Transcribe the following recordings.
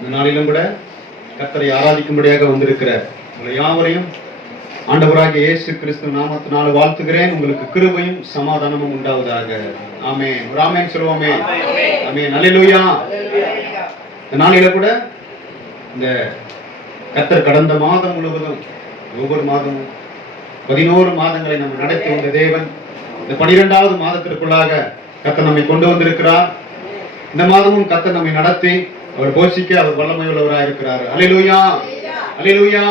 இந்த நாளிலும் கூட கர்த்தரை ஆராதிக்கும்படியாக வந்திருக்கிற உங்களை யாவரையும் ஆண்டவராகிய இயேசு கிறிஸ்து நாமத்தினால் வாழ்த்துகிறேன். உங்களுக்கு கிருபையும் சமாதானமும் உண்டாவதாக. ஆமென். ஒரு ஆமென் சொல்லுவோமே. ஆமென். அல்லேலூயா. இந்த நாளில கூட இந்த கர்த்தர் கடந்த மாதம் முழுவதும் ஒவ்வொரு மாதமும் 11 மாதங்களை நம்ம நடத்தி வந்த தேவன் இந்த 12வது மாதத்திற்குள்ளாக கர்த்தர் நம்மை கொண்டு வந்திருக்கிறார். இந்த மாதமும் கர்த்தர் நம்மை நடத்தி அவர் போஷிக்க அவர் வல்லமை உள்ளவராக இருக்கிறார். அல்லேலூயா, அல்லேலூயா.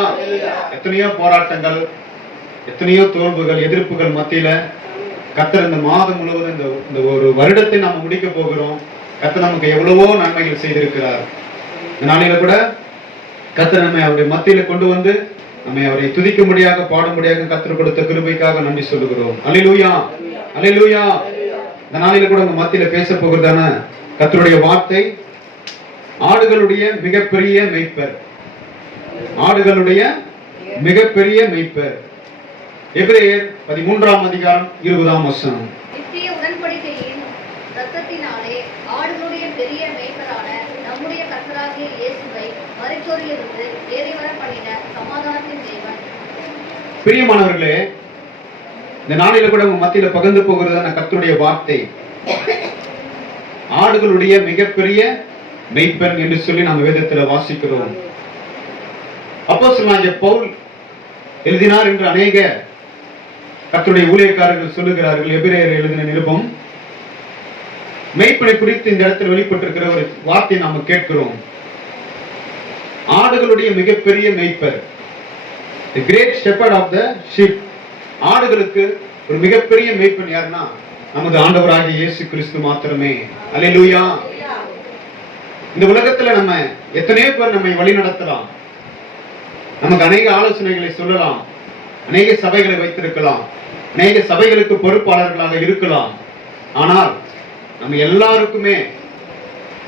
எத்தனையோ போராட்டங்கள், எத்தனையோ தோல்வுகள், எதிர்ப்புகள் மத்தியில கர்த்தர் இந்த மாதம் முழுவதும் இந்த ஒரு வருடத்தை நாம் முடிக்க போகிறோம். கர்த்தர் நமக்கு எவ்வளவோ நன்மைகள் செய்திருக்கிறார். இந்த நாளில கூட கர்த்தர் நம்மை அவருடைய மத்தியில கொண்டு வந்து நம்மை அவரை துதிக்கும்படியாக பாடும்படியாக கர்த்தர் கொடுத்த கிருபைக்காக நன்றி சொல்லுகிறோம். அல்லேலூயா, அல்லேலூயா. இந்த நாளில கூட உங்க மத்தியில பேச போகிறதான கர்த்தருடைய வார்த்தை ஆடுகளுடைய மிகப்பெரிய மேய்ப்பர். ஆடுகளுடைய மிகப்பெரிய மேய்ப்பர். எபிரேயர் 13ஆம் அதிகாரம் 20ஆம் வசனம். நித்திய உடன்படிக்கையின் இரத்தத்தினாலே ஆடுகளுடைய பெரிய மேய்ப்பரான நம்முடைய கர்த்தராகிய இயேசுவை மரித்தோரிலிருந்து ஏறி வர பண்ணின சமாதானத்தின் தேவன். பிரியமானவர்களே, இந்த நாளில கூட உங்க மத்தியில பகிர்ந்து போகிறதான கர்த்தருடைய வார்த்தை ஆடுகளுடைய மிகப்பெரிய மேய்ப்பன் என்று சொல்லி நாம் வேதத்தில் வாசிக்கிறோம். அப்போஸ்தலனாகிய பவுல் எழுதினார் என்று அநேக கர்த்தருடைய ஊழியக்காரர்கள் சொல்லுகிறார்கள். எபிரேயர் எழுதின நிருபம் மேய்ப்பனை குறித்து இந்த இடத்தில் வெளிப்பட்டிருக்கிற ஒரு வார்த்தையை நாம் கேட்கிறோம். ஆடுகளுடைய மிகப்பெரிய மேய்ப்பர், the great shepherd of the sheep. ஆடுகளுக்கு ஒரு மிகப்பெரிய மேய்ப்பன் யாருன்னா நமது ஆண்டவராகிய இயேசு கிறிஸ்து மாத்திரமே. அல்லேலூயா. இந்த உலகத்துல நம்ம எத்தனையோ பேர் நம்மை வழி நடத்தலாம், நமக்கு அநேக ஆலோசனைகளை சொல்லலாம், அநேக சபைகளை வைத்திருக்கலாம், அநேக சபைகளுக்கு பொறுப்பாளர்களாக இருக்கலாம். ஆனால் நம்ம எல்லாருக்குமே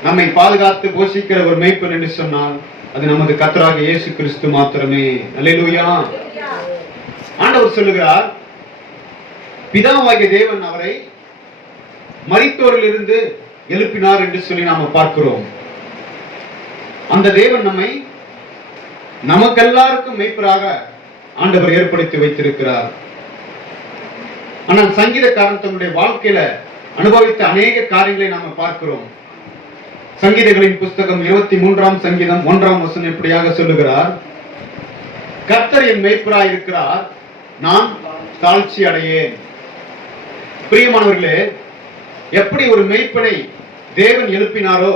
நம்மை பாதுகாத்து போஷிக்கிற ஒரு மேய்ப்பன் என்று சொன்னால் அது நமது கர்த்தராகிய இயேசு கிறிஸ்து மாத்திரமே. அல்லேலூயா. ஆண்டவர் சொல்லுகிறார், பிதாவாகிய தேவன் அவரை மரித்தோரிலிருந்து எழுப்பினார் என்று சொல்லி நாம பார்க்கிறோம். அந்த தேவன் நம்மை நமக்கெல்லாருக்கும் மேய்ப்பராக ஆண்டவர் ஏற்படுத்தி வைத்திருக்கிறார். ஆனால் சங்கீதக்காரன் தன்னுடைய வாழ்க்கையில அனுபவித்த அநேக காரியங்களை நாம பார்க்கிறோம். சங்கீதங்களின் புஸ்தகம் 23ஆம் சங்கீதம் 1ஆம் வசனம் இப்படியாக சொல்லுகிறார், கர்த்தர் என் மேய்ப்பராய் இருக்கிறார், நான் தாழ்ச்சி அடையேன். பிரியமானவர்களே, எப்படி ஒரு மேய்ப்பனை தேவன் எழுப்பினாரோ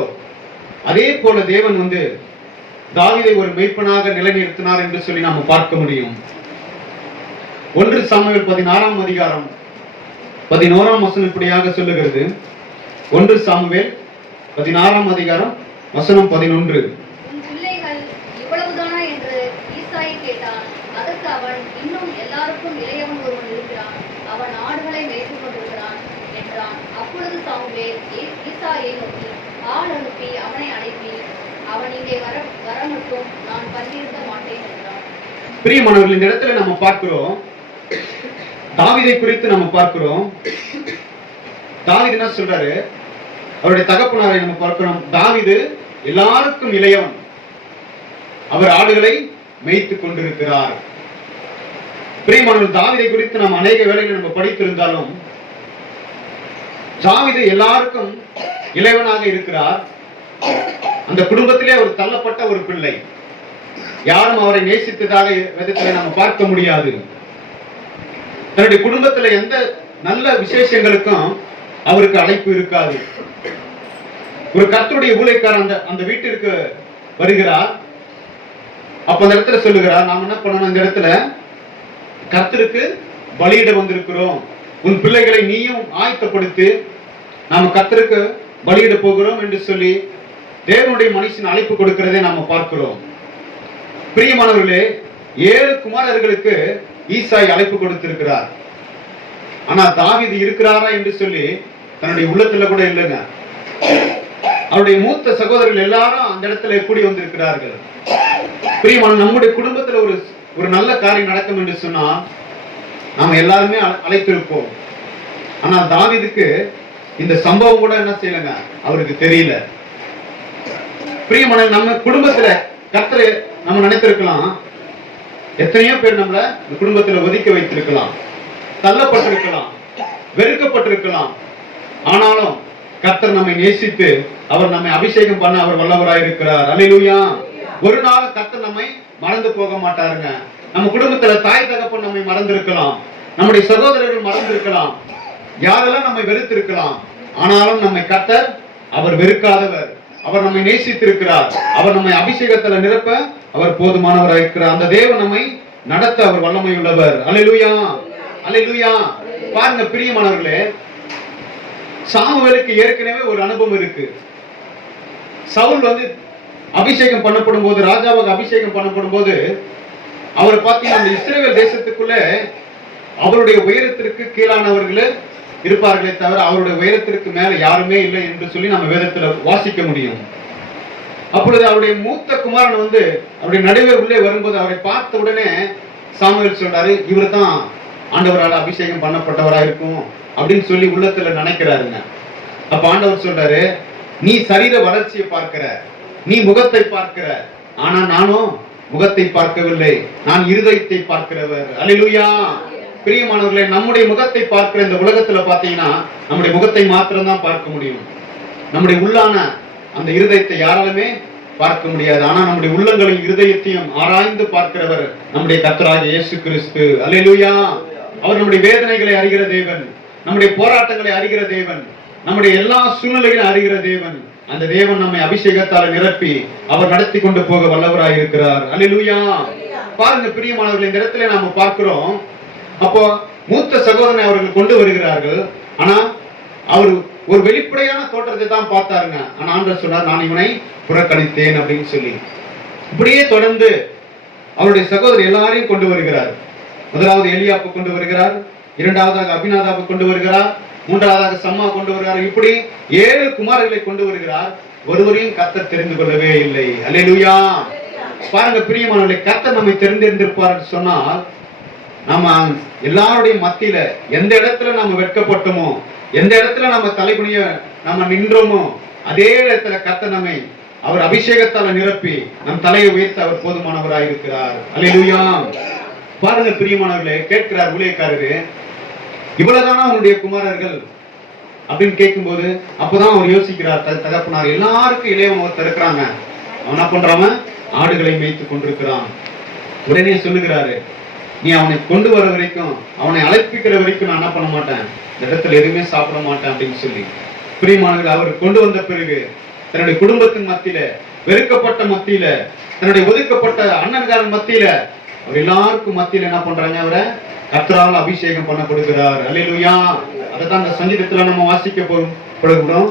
அதே போல தேவன் தாவீதை ஒரு மேய்ப்பனாக நிலைநிறுத்தினார் என்று சொல்லி நாம பார்க்க முடியும். 1 சாமுவேல் 16ஆம் அதிகாரம் 11ஆம் வசனம் இப்படியாக சொல்லுகிறது. 1 சாமுவேல் 16ஆம் அதிகாரம் வசனம் 11. உன் பிள்ளைகள் இவ்வளவுதானா என்று ஈசாய் கேட்டான். அதற்கு அவன், இன்னும் எல்லாருக்கும் இளையவன் ஒருவன் இருக்கிறான், அவன் ஆடுகளை மேய்த்துக் கொண்டிருக்கிறான் என்றான். அப்பொழுது சாமுவேல் ஈசாயை நோக்கி ஆள் அனுப்பி அவனை அழைப்பி, அவன் இங்கே வர மட்டும் நான் கண்டிருக்க மாட்டேன் என்றான். பிரியமானவர்கள், இந்த இடத்துல நம்ம பார்க்கிறோம், தாவீதை குறித்து நம்ம பார்க்கிறோம். தாவீது என்ன சொல்றாரு, அவருடைய தகப்பனாரை நம்ம பார்க்கிறோம். தாவீது எல்லாருக்கும் இளையவன், அவர் ஆடுகளை மேய்த்துக் கொண்டிருக்கிறார். பிரியமானவர்கள், தாவீதை குறித்து நாம் அநேக வேளைகளில் நம்ம படித்திருந்தாலும் தாவீது எல்லாருக்கும் இளையவனாக இருக்கிறார். அந்த குடும்பத்திலே அவர் தள்ளப்பட்ட ஒரு பிள்ளை, யாரும் அவரை நேசித்ததாக விதத்திலே நம்ம பார்க்க முடியாது. தன்னுடைய குடும்பத்தில் எந்த நல்ல விசேஷங்களுக்கும் அவருக்கு அழைப்பு இருக்காது. ஒரு கர்த்தருடைய ஊழியக்காரர் அந்த வீட்டிற்கு வருகிறார். அப்ப அந்த இடத்துல சொல்லுகிறார், நாம் என்ன பண்ணணும், இந்த இடத்துல கர்த்தருக்கு பலியிட வந்திருக்கிறோம், உன் பிள்ளைகளை நீயும் ஆயத்தப்படுத்தி நாம கர்த்தருக்கு பலியிட போகிறோம் என்று சொல்லி தேவனுடைய மனுஷன் அழைப்பு கொடுக்கிறதை நாம பார்க்கிறோம். பிரியமானவர்களே, 7 குமாரர்களுக்கு ஈசாய் அழைப்பு கொடுத்திருக்கிறார். ஆனா தாவீது இருக்கிறாரா என்று சொல்லி தன்னுடைய உள்ளத்துல கூட இல்லைங்க. அவருடைய மூத்த சகோதரர்கள் எல்லாரும் அந்த இடத்துல கூடி வந்திருக்கிறார்கள். பிரியமான, நம்முடைய குடும்பத்துல ஒரு நல்ல காரியம் நடக்கும் என்று சொன்னா நாம எல்லாருமே அழைத்திருப்போம். ஆனா தாவீதுக்கு இந்த சம்பவம் கூட என்ன செய்யலங்க, அவருக்கு தெரியல. பிரியமான நம்ம குடும்பத்துல கர்த்தர் நம்ம நினைத்திருக்கலாம், எத்தனையோ பேர் நம்மள இந்த குடும்பத்துல ஒதுக்கி வைத்திருக்கலாம், தள்ளப்பட்டிருக்கலாம், வெறுக்கப்பட்டிருக்கலாம். ஆனாலும் கர்த்தர் நம்மை நேசித்து அவர் நம்மை அபிஷேகம் பண்ண அவர் வல்லவராயிருக்கிறார். அல்லேலூயா. ஒரு நாள் கர்த்தர் நம்மை மறந்து போக மாட்டாருங்க. நம்ம குடும்பத்துல தாய் தகப்பன் நம்மை மறந்திருக்கலாம், நம்முடைய சகோதரர்கள் மறந்திருக்கலாம், யாரெல்லாம் நம்மை வெறுத்திருக்கலாம். ஆனாலும் நம்மை கர்த்தர் அவர் வெறுக்காதவர், அவர் நம்மை நேசித்திருக்கிறார், அவர் நம்மை அபிஷேகத்துல நிரப்ப அவர் போதுமானவராயிருக்கிறார். அந்த தேவன் நம்மை நடத்த அவர் வல்லமை உள்ளவர். அல்லேலூயா, அல்லேலூயா. பாருங்க பிரியமானவர்களே, சாமுவேலுக்கு ஏற்கனவே ஒரு அனுபவம் இருக்கு. சவுல் அபிஷேகம் பண்ணப்படும் போது, ராஜாவாக அபிஷேகம் பண்ணப்படும் போது, அவர் பார்த்தீங்கன்னா அந்த இஸ்ரவேல் தேசத்துக்குள்ள அவருடைய உயரத்திற்கு கீழானவர்களே இருப்பார்களே தவிர அவருடைய உயரத்திற்கு மேல யாருமே இல்லை என்று சொல்லி நம்ம வேதத்துல வாசிக்க முடியும். அப்பொழுது அவருடைய மூத்த குமாரன் அவருடைய நடுவே உள்ளே வரும்போது அவரை பார்த்த உடனே சாமுவேல் சொல்றாரு, இவர் தான் ஆண்டவரால் அபிஷேகம் பண்ணப்பட்டவரா இருக்கும் அப்படின்னு சொல்லி உள்ளத்துல நினைக்கிறாருங்க. அப்ப ஆண்டவர் சொல்றாரு, நீ சரீர வளர்ச்சியை பார்க்கிற, நீ முகத்தை பார்க்கிற, ஆனா நானும் முகத்தை பார்க்கவில்லை, நான் இருதயத்தை பார்க்கிறவர். அல்லேலூயா. பிரியமானவர்களே, நம்முடைய முகத்தை பார்க்கிற இந்த உலகத்துல பாத்தீங்கன்னா நம்முடைய முகத்தை மாத்திரம் தான் பார்க்க முடியும். நம்முடைய உள்ளான அந்த இருதயத்தை யாராலுமே பார்க்க முடியாது. ஆனா நம்முடைய உள்ளங்களையும் இருதயத்தையும் ஆராய்ந்து பார்க்கிறவர் நம்முடைய கர்த்தராகிய இயேசு கிறிஸ்து. அல்லேலூயா. அவர் நம்முடைய வேதனைகளை அறிகிற தேவன், நம்முடைய போராட்டங்களை அறிகிற தேவன், நம்முடைய எல்லா சூழ்நிலைகளையும் அறிகிற தேவன். அந்த தேவன் நம்மை அபிஷேகத்தால் நிரப்பி அவர் நடத்தி கொண்டு போக வல்லவராய் இருக்கிறார். அல்லேலூயா. பாருங்க பிரியமானவர்கள், இந்த இடத்துல நாம பார்க்கிறோம், அப்போ மூத்த சகோதரனை அவர்கள் கொண்டு வருகிறார்கள். ஆனா அவர் ஒரு வெளிப்படையான தோற்றத்தை தான் பார்த்தாருங்க. ஆனா ஆண்டவர் சொன்னார், நான் இவனை புறக்கணித்தேன் அப்படின்னு சொல்லி. இப்படியே தொடர்ந்து அவருடைய சகோதரர் எல்லாரையும் கொண்டு வருகிறார். முதலாவது எலியாப்பு கொண்டு வருகிறார், இரண்டாவதாக அபிநாதாபு கொண்டு வருகிறார், மூன்றாவதாக சம்மா கொண்டு வருகிறார். இப்படி 7 குமாரர்களை கொண்டு வருகிறார். ஒருவரையும் கர்த்தர் தெரிந்து கொள்ளவே இல்லை. அல்லேலூயா. பாருங்க பிரியமானவர்களே, கர்த்தர் நம்மை தெரிந்திருந்திருப்பார் சொன்னால் நம்ம எல்லாருடைய மத்தியில எந்த இடத்துல நம்ம வெட்கப்பட்டோமோ, எந்த இடத்துல நம்ம தலைகுனிய நம்ம நின்றோமோ, அதே இடத்துல கர்த்தர் நம்மை அவர் அபிஷேகத்தால நிரப்பி நம் தலையை உயர்த்த அவர் போதுமானவராய் இருக்கிறார். அல்லேலூயா. பாருங்க பிரியமானவர்களே, கேட்கிறார் ஊழியக்காரரு, இவ்வளவுதானா உன்னுடைய குமாரர்கள் அப்படின்னு கேட்கும்போது அப்பதான் அவர் யோசிக்கிறார், தகப்பனார் எல்லாருக்கும் இளையவன் ஒருத்தர் இருக்கிறாங்க, அவன் என்ன பண்றான், ஆடுகளை மேய்த்து கொண்டிருக்கிறான். உடனே சொல்லுகிறாரு, நீ அவனை கொண்டு வர வரைக்கும், அவனை அழைப்பிக்கிற வரைக்கும் நான் என்ன பண்ண மாட்டேன், இந்த இடத்துல எதுவுமே சாப்பிட மாட்டேன் அப்படின்னு சொல்லி. பிரியமானவர்கள், அவர் கொண்டு வந்த பிறகு தன்னுடைய குடும்பத்தின் மத்தியில, வெறுக்கப்பட்ட மத்தியில, தன்னுடைய ஒதுக்கப்பட்ட அண்ணன்காரன் மத்தியில, அவர் எல்லாருக்கும் மத்தியில என்ன பண்றாங்க, அவரை கர்த்தரால் அபிஷேகம் பண்ணப்படுகிறார். அல்லேலூயா. அதைத்தான் அந்த சங்கீதத்துல நம்ம வாசிக்க போகிறோம்.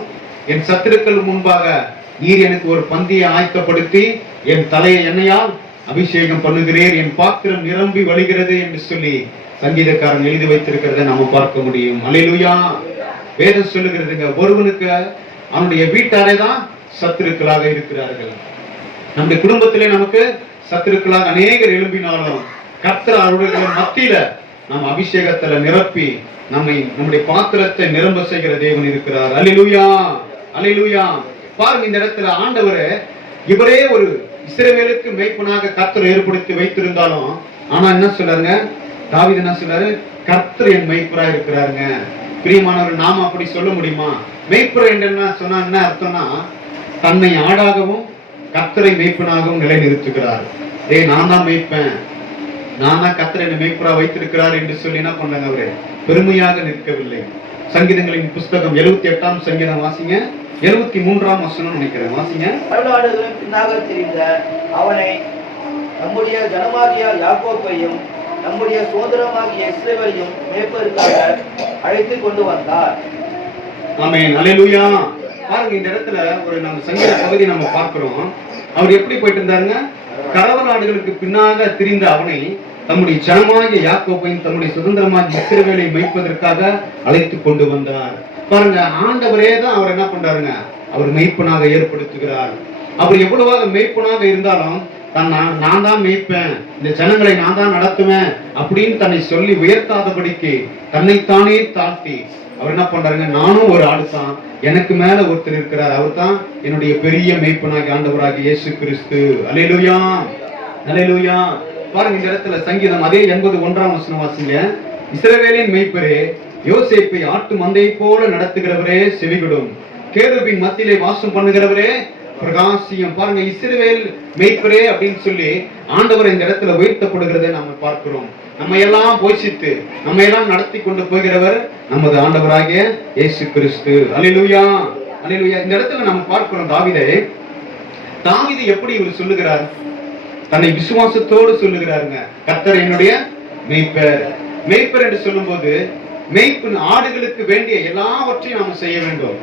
என் சத்துருக்கள் முன்பாக நீர் எனக்கு ஒரு பந்தியை ஆயத்தப்படுத்தி என் தலையை எண்ணெயால் அபிஷேகம் பண்ணுகிறீர், என் பாத்திரம் நிரம்பி வழிகிறது என்று சொல்லி சங்கீதக்காரன் எழுதி வைத்திருக்கிறத நாம பார்க்க முடியும். அல்லேலூயா. வேதம் சொல்லுகிறதுங்க, ஒருவனுக்கு அவனுடைய வீட்டாரே தான் சத்துருக்களாக இருக்கிறார்கள். நம்முடைய குடும்பத்திலே நமக்கு சத்துருக்களாக அநேகர் எழும்பினாலும் கர்த்தர் அவர்களுடைய மத்தியில நம் அபிஷேகத்துல நிரப்பி நம்முடைய பாத்திரத்தை நிரம்ப செய்கிற தேவன் இருக்கிறார். அல்லேலூயா. அல்லேலூயா. பாருங்க, இந்த இடத்துல ஆண்டவர் இவரே ஒரு இஸ்ரவேலுக்கு மேய்ப்பனாக கர்த்தர் ஏற்படுத்தி வைத்திருந்தாலும், ஆனா என்ன சொல்றாங்க, தாவீது என்ன சொல்றாரு, கர்த்தர் என் மேய்ப்பரா இருக்கிறாருங்க. பிரியமானவர், நாம அப்படி சொல்ல முடியுமா? மேய்ப்பர் என்ன சொன்னா என்ன அர்த்தம்னா, தன்னை ஆடாகவும் கர்த்தரை மேய்ப்பனாகவும் நிலைநிறுத்துகிறார். நான் தான் மேய்ப்பேன், நான் தான் கர்த்தர் என்னை மேய்ப்பரா வைத்திருக்கிறார் என்று சொல்லி என்ன பண்றாங்க, அவரு பெருமையாக நிற்கவில்லை. சங்கீதங்களின் புஸ்தகம் 78ஆம் சங்கீதம் வாசிங்க, 73ஆம் வசனம் நினைக்கிறேன், வாசிங்க. தமிழ்நாடுகளும் பின்னாக தெரிந்த அவனை நம்முடைய ஜனமாகிய யாக்கோபையும் நம்முடைய சோதரமாகிய இஸ்ரவேலையும் மேய்ப்பதற்காக அழைத்து கொண்டு வந்தார். ஆமென். அல்லேலூயா. பாருங்க, இந்த இடத்துல ஒரு நம்ம சங்கீத பகுதி நம்ம பார்க்கிறோம். அவர் எப்படி போயிட்டு இருந்தாருங்க, கறவ நாடுகளுக்கு பின்னாக திரிந்த அவனை தம்முடைய ஜனமாகிய யாக்கோபையும் தம்முடைய சுதந்திரமாகிய இஸ்ரவேலை மேய்ப்பதற்காக அழைத்து கொண்டு வந்தார். பாருங்க, ஆண்டவரே தான் அவர் என்ன பண்றாருங்க, அவர் மேய்ப்பனாக ஏற்படுத்துகிறார். அவர் எவ்வளவாக மேய்ப்பனாக இருந்தாலும் நான் தான் மேய்ப்பேன், இந்த ஜனங்களை நான் தான் நடத்துவேன் அப்படின்னு தன்னை சொல்லி உயர்த்தாதபடிக்கு தன்னைத்தானே தாழ்த்தி அவர் என்ன பண்றாருங்க, நானும் ஒரு ஆடு தான், எனக்கு மேல ஒருத்தர் இருக்கிறார், அவர் தான் என்னுடைய பெரிய மேய்ப்பனாகி ஆண்டவராகி இயேசு கிறிஸ்து. அல்லேலூயா, அல்லேலூயா. பாருங்க இந்த இடத்துல சங்கீதம் அதே 81 வாசிங்க. இஸ்ரவேலின் மேய்ப்பரே, யோசேப்பை ஆட்டு மந்தையை போல நடத்துகிறவரே செவிகொடும், கேருபின் மத்தியிலே வாசம் பண்ணுகிறவரே பிரகாசியம். பாருங்க, இஸ்ரவேல் மேய்ப்பரே அப்படின்னு சொல்லி ஆண்டவர் இந்த இடத்துல உயர்த்தப்படுகிறதை நாம பார்க்கிறோம். நம்ம எல்லாம் போஷித்து நம்ம எல்லாம் நடத்தி கொண்டு போகிறவர் நமது ஆண்டவராகிய இயேசு கிறிஸ்து. அல்லேலூயா, அல்லேலூயா. இந்த இடத்துல நம்ம பார்க்கிறோம் தாவீது எப்படி இவர் சொல்லுகிறார், தன்னை விசுவாசத்தோடு சொல்லுகிறாருங்க. கர்த்தர் என்னுடைய மேய்ப்பர். மேய்ப்பர் என்று சொல்லும் போது மேய்ப்பு ஆடுகளுக்கு வேண்டிய எல்லாவற்றையும் நாம செய்ய வேண்டும்.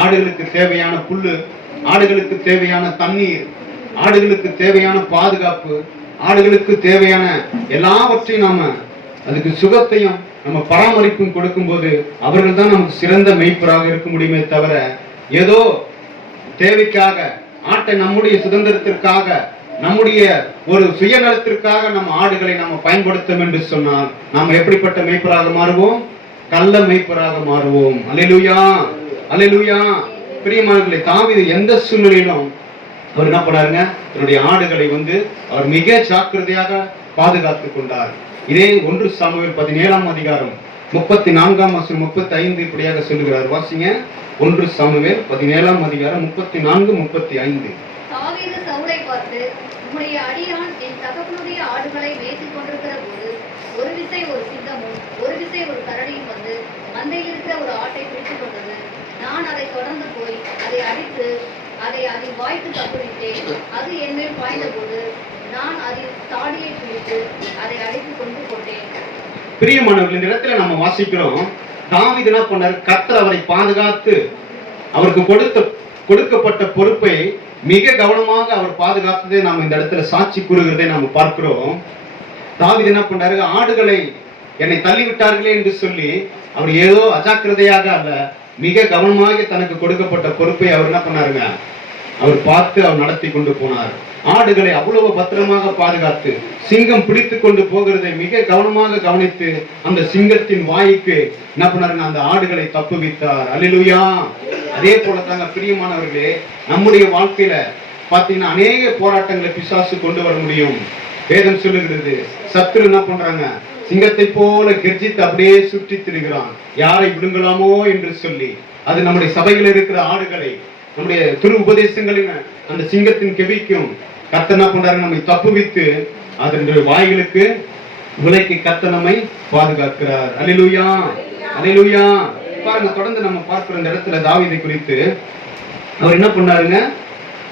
ஆடுகளுக்கு தேவையான புல்லு, ஆடுகளுக்கு தேவையான தண்ணீர், ஆடுகளுக்கு தேவையான பாதுகாப்பு, ஆடுகளுக்கு தேவையான எல்லாவற்றையும் நாம அதுக்கு சுகத்தையும் நம்ம பராமரிப்பும் கொடுக்கும் போது அவர்கள் தான் நமக்கு சிறந்த மேய்ப்பராக இருக்க முடியுமே தவிர ஏதோ தேவைக்காக ஆட்டை நம்முடைய சுதந்திரத்திற்காக நம்முடைய ஒரு சுயநலத்திற்காக நம்ம ஆடுகளை நம்ம பயன்படுத்தும் என்று சொன்னால் நாம் எப்படிப்பட்ட மேய்ப்பராக மாறுவோம்? கள்ள மேய்ப்பராக மாறுவோம். அல்லேலூயா, அல்லேலூயா. பிரியமானவர்களே, தாவீது எந்த சூழ்நிலையிலும் அவர் என்ன பண்ணாருங்க, தன்னுடைய ஆடுகளை அவர் மிக ஜாக்கிரதையாக பாதுகாத்துக் கொண்டார். இதே 1 சாமுவேல் 17 அதிகாரம் 34 35 இப்படியாக சொல்லுகிறார். வாசிங்க. 1 சாமுவேல் 17 அதிகாரம் 34 35. தாவீது சவுலை பார்த்து, உம்முடைய அடியான் என் தகப்பனுடைய ஆடுகளை மேய்த்துக் கொண்டிருக்கிற போது ஒரு விசை ஒரு சிங்கமும் ஒரு விசை ஒரு கரடியும் வந்து மந்தையில் இருக்கிற ஒரு ஆட்டை பிடித்துக் கொண்டது. நான் அதை தொடர்ந்து போய் அதை அடித்து அதை அதில் வாய்க்கு தப்புவிட்டேன். அது என் மேல் பாய்ந்த போது நான் அதில் தாடியை பிடித்து அதை அடித்துக் கொண்டு போட்டேன். பிரியமானவர்கள், இந்த இடத்துல நம்ம வாசிக்கிறோம், தாவீது என்ன பண்ணார், கர்த்தர் அவரை பாதுகாத்து அவருக்கு கொடுக்கப்பட்ட பொறுப்பை மிக கவனமாக அவர் பாதுகாத்ததை நாம் இந்த இடத்துல சாட்சி கூறுகிறதை நாம் பார்க்கிறோம். தாவீது என்ன பண்றாரு, ஆடுகளை என்னை தள்ளிவிட்டார்களே என்று சொல்லி அவர் ஏதோ அஜாக்கிரதையாக அல்ல, மிக கவனமாக தனக்கு கொடுக்கப்பட்ட பொறுப்பை அவர் என்ன பண்ணாருங்க, அவர் பார்த்து அவர் நடத்தி கொண்டு போனார். ஆடுகளை அவ்வளவு பத்திரமாக பாதுகாத்து சிங்கம் பிடித்து கொண்டு போகிறதை மிக கவனமாக கவனித்து அந்த சிங்கத்தின் வாய்க்கு என்ன பண்ணாருங்க, அந்த ஆடுகளை தப்புவித்தார். அல்லேலூயா. அதே போல தாங்க பிரியமானவர்களே, நம்முடைய வாழ்க்கையில பாத்தீங்கன்னா அநேக போராட்டங்களை பிசாசு கொண்டு வர முடியும். வேதம் சொல்லுகிறது, சத்துரு என்ன பண்றாங்க, சிங்கத்தை போல கெர்ஜித்து அப்படியே சுற்றி திரிகிறான், யாரை விழுங்கலாமோ என்று சொல்லி. அது நம்முடைய சபையில் இருக்கிற ஆடுகளை, நம்முடைய திரு உபதேசங்களின் அந்த சிங்கத்தின் கெவிக்கும் கர்த்தர் என்ன பண்றாரு, நம்மை தப்புவித்து அதனுடைய வாய்களுக்கு விலைக்கு கர்த்தர் நம்மை பாதுகாக்கிறார். அல்லேலூயா, அல்லேலூயா. பாருங்க, தொடர்ந்து நம்ம பார்க்கிற இந்த இடத்துல தாவீதை குறித்து அவர் என்ன பண்ணாருங்க,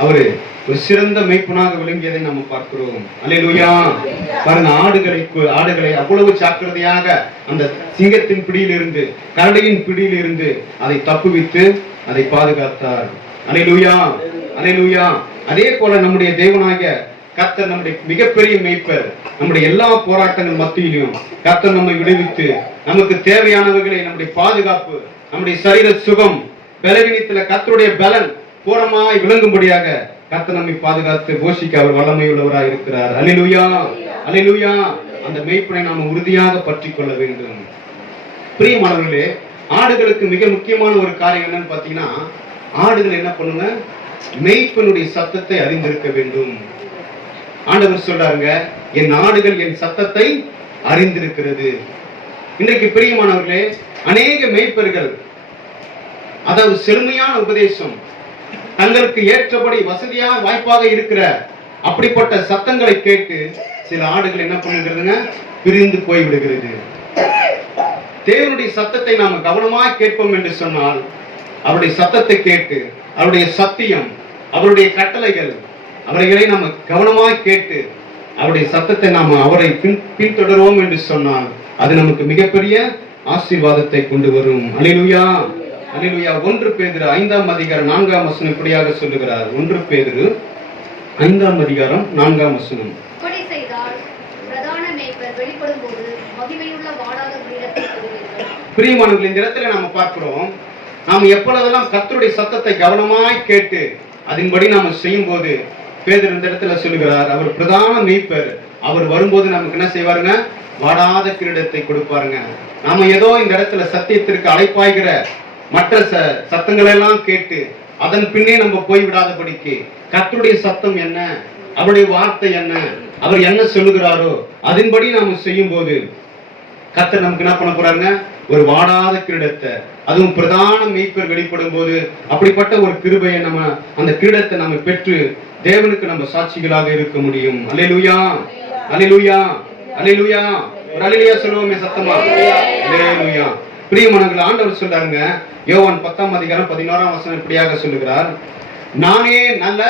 அவரு ஒரு சிறந்த மேய்ப்பனாக விளங்கியதை நம்ம பார்க்கிறோம். அல்லேலூயா. பாருங்க, ஆடுகளை அவ்வளவு ஜாக்கிரதையாக அந்த சிங்கத்தின் பிடியிலிருந்து கரடியின் பிடியிலிருந்து அதை தப்புவித்து அதை பாதுகாத்தார். அல்லேலூயா, அல்லேலூயா. அதே போல நம்முடைய தேவனாகிய கர்த்தர் நம்முடைய மிகப்பெரிய மேய்ப்பர். நம்முடைய எல்லா போராட்டங்கள் மத்தியிலும் கர்த்தர் நம்மை விடுவித்து நமக்கு தேவையானவர்களை, நம்முடைய பாதுகாப்பு, நம்முடைய சரீர சுகம், பலவீனத்துல கர்த்தருடைய பலன் பூரமாய் விளங்கும்படியாக கர்த்தர் நம்மை பாதுகாத்து போஷிக்க அவர் வல்லமை உள்ளவராக இருக்கிறார். அல்லேலூயா, அல்லேலூயா. அந்த மேய்ப்பனை நாம உறுதியாக பற்றி கொள்ள வேண்டும். பிரியமானவர்களே, ஆடுகளுக்கு மிக முக்கியமான ஒரு காரியம் என்னன்னு பாத்தீங்கன்னா, ஆடுகள் என்ன பண்ணுங்க, மேய்ப்பனுடைய சத்தத்தை அறிந்திருக்க வேண்டும். ஆண்டவர் சொல்றாருங்க, என் ஆடுகள் என் சத்தத்தை அறிந்திருக்கிறது. இன்றைக்கு பிரியமானவர்களே, அநேக மேய்ப்பர்கள் அதாவது செழுமையான உபதேசம், தங்களுக்கு ஏற்றபடி வசதியாக வாய்ப்பாக இருக்கிற அப்படிப்பட்ட சத்தங்களை கேட்டு சில ஆடுகள் என்ன பண்ணுகிறதுங்க, பிரிந்து போய்விடுகிறது. தேவனுடைய சத்தத்தை நாம் கவனமாக கேட்போம் என்று சொன்னால், அவருடைய சத்தத்தை கேட்டு அவருடைய சத்தியம், அவருடைய கட்டளைகள், அவர்களை நாம் கவனமாக கேட்டு அவருடைய சத்தத்தை நாம் அவரை பின்தொடர்வோம் என்று சொன்னால் அது நமக்கு மிகப்பெரிய ஆசீர்வாதத்தை கொண்டு வரும். அல்லேலூயா, அல்லேலூயா. 1 பேதுரு 5 அதிகாரம் 4 இப்படியாக சொல்லுகிறார். 1 பேதுரு 5 அதிகாரம் 4. இப்படி செய்தால் பிரதான மேய்ப்பர் வெளிப்படும் போது மகிமையுள்ள வாடாத கிரீடத்தை பெறுவீர்கள். பிரியமானவர்களே, இந்த இடத்துல நாம பார்க்கிறோம், நாம் எப்பொழுதெல்லாம் கர்த்தருடைய சத்தத்தை கவனமாய் கேட்டு அதன்படி நாம செய்யும் போது, பேதுரு இந்த இடத்துல சொல்லுகிறார், அவர் பிரதான மேய்ப்பர், அவர் வரும்போது நமக்கு என்ன செய்வாருங்க, வாடாத கிரீடத்தை கொடுப்பாருங்க. நாம ஏதோ இந்த இடத்துல சத்தியத்திற்கு அழைப்பாய்கிற மற்ற சத்தங்கள் எல்லாம் கேட்டு அதன் பின்னே நம்ம போய்விடாதபடிக்கு கர்த்தருடைய சத்தம் என்ன, அவருடைய வார்த்தை என்ன, அவர் என்ன சொல்லுகிறாரோ அதன்படி நாம செய்யும் போது கர்த்தர் நமக்கு என்ன பண்ண போறாங்க, ஒரு வாடாத கிரீடத்தை, அதுவும் பிரதான மேய்ப்பர் வெளிப்படும் போது அப்படிப்பட்ட ஒரு கிருபையை நம்ம அந்த கிரீடத்தை நம்ம பெற்று தேவனுக்கு நம்ம சாட்சிகளாக இருக்க முடியும். அல்லேலூயா, அல்லேலூயா, அல்லேலூயா. ஒரு அல்லேலூயா சொல்லுவோமே சத்தமா. அல்லேலூயா. பிரியமானவர்களே, ஆண்டவர் சொல்றாங்க யோவான் 10:11 இப்படியாக சொல்லுகிறார், நானே நல்ல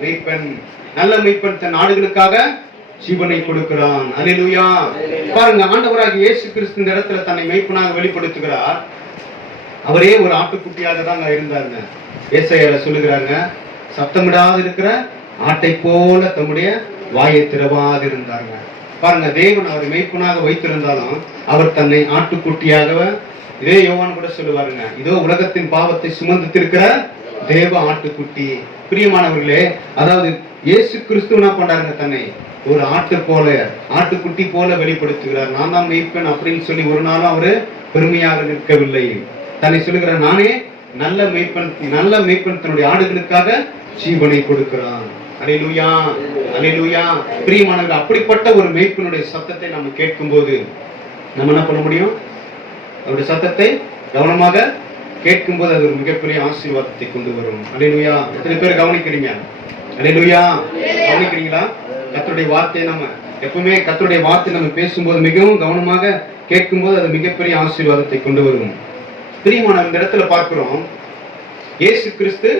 மேய்ப்பன், நல்ல மேய்ப்பன் தன் ஆடுகளுக்காக ஜீவனை கொடுக்கிறான். அல்லேலூயா. பாருங்க, ஆண்டவராகிய இயேசு கிறிஸ்து இந்த இடத்துல தன்னை மேய்ப்பனாக வெளிப்படுத்துகிறார். அவரே ஒரு ஆட்டுக்குட்டியாக தான் இருந்தாருங்க. ஏசாயால சொல்லுகிறாங்க, சத்தமிடாது இருக்கிற ஆட்டை போல தம்முடைய வாயை திறவாது இருந்தாங்க. பாருங்க, தேவன் அவர் மேய்ப்பனாக வைத்திருந்தாலும் அவர் தன்னை ஆட்டுக்குட்டியாக, இதே யோவான் கூட சொல்லுவாருங்க, இதோ உலகத்தின் பாவத்தை சுமந்து இருக்கிற தேவ ஆட்டுக்குட்டி. பிரியமானவர்களே, அதாவது இயேசு கிறிஸ்து என்ன பண்றாருங்க, தன்னை ஒரு ஆட்டு போல, ஆட்டுக்குட்டி போல வெளிப்படுத்துகிறார். நான் தான் மேய்ப்பன் அப்படின்னு சொல்லி ஒரு நாளும் அவரு பெருமையாக நிற்கவில்லை. தன்னை சொல்லுகிறார், நானே நல்ல மேய்ப்பன், நல்ல மேய்ப்பன் தன்னுடைய ஆடுகளுக்காக ஜீவனை கொடுக்கிறான். அல்லேலூயா, அல்லேலூயா. பிரியமானவர்கள், அப்படிப்பட்ட ஒரு மேய்ப்பனுடைய சத்தத்தை நம்ம கேட்கும் போது நம்ம என்ன பண்ண முடியும், அவருடைய சத்தத்தை கவனமாக கேட்கும் போது அது ஒரு மிகப்பெரிய ஆசீர்வாதத்தை கொண்டு வரும். அல்லேலூயா. எத்தனை பேர் கவனிக்கிறீங்க? அல்லேலூயா, கவனிக்கிறீங்களா? கர்த்தருடைய வார்த்தையை நம்ம எப்பவுமே, கர்த்தருடைய வார்த்தை நம்ம பேசும்போது மிகவும் கவனமாக கேட்கும் போது அது மிகப்பெரிய ஆசீர்வாதத்தை கொண்டு வரும். பிரியமான இந்த இடத்துல பார்க்கிறோம், இயேசு கிறிஸ்து